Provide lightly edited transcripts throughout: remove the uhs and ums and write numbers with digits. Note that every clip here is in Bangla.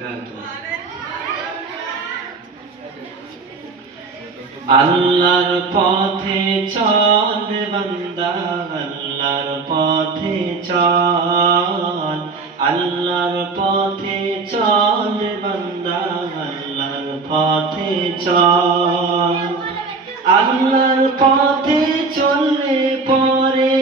বারাকাতুহু। আল্লাহর পথে চল বান্দা, আল্লাহর পথে চল, আল্লাহর পথে চল বান্দা, আল্লাহর পথে চল। আল্লাহর পথে চললে পরে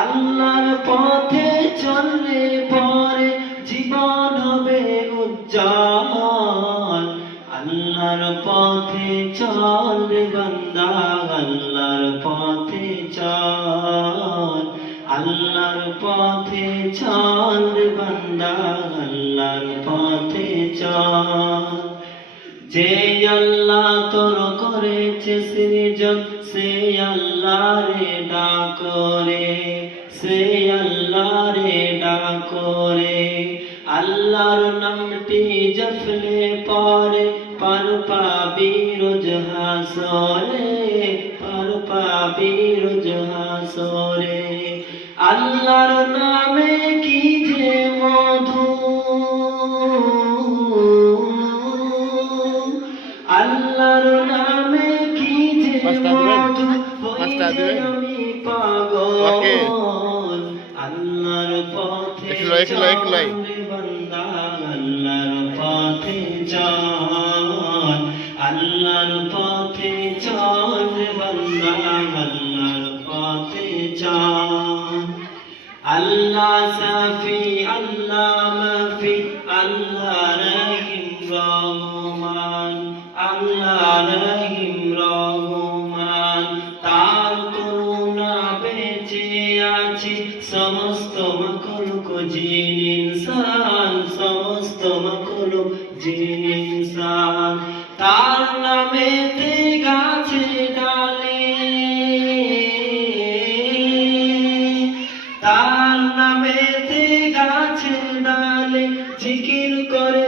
আল্লাহর পথে চললে পরে জীবন হবে উজ্জ্বল। আল্লাহর পথে চল বান্দা, আল্লাহর পথে চল, আল্লাহর পথে চল বান্দা, আল্লাহর পথে চল। যে আল্লাহ তোর করেছে সৃজন, সে আল্লাহ রে ডাকরে, সে আল্লাহ রে ডাকরে। আল্লাহর নামটি জপলে পরে পার পাবি রোজ হাসরে, পার পাবি রোজ হাসরে। আল্লাহর নামে কি যে মধু, আল্লাহর নামে কি যে মধু, হইছে আমি পাগল। আল্লাহর পথে চল বান্দা, আল্লাহর পথে চল, আল্লাহর পথে চল বান্দা, আল্লাহর পথে চল। আল্লাহ সাফি, আল্লাহ মাফি, আল্লাহ রহিম রহমান, আল্লাহ রহিম রহমান। তার করুণা বেঁচে আছে সমস্ত মখলুক জিন ইনসান, সমস্ত মখলুক জিন ইনসান। তার নামেতে গাছে ডালে, তার নামেতে গাছে ডালে জিকির করে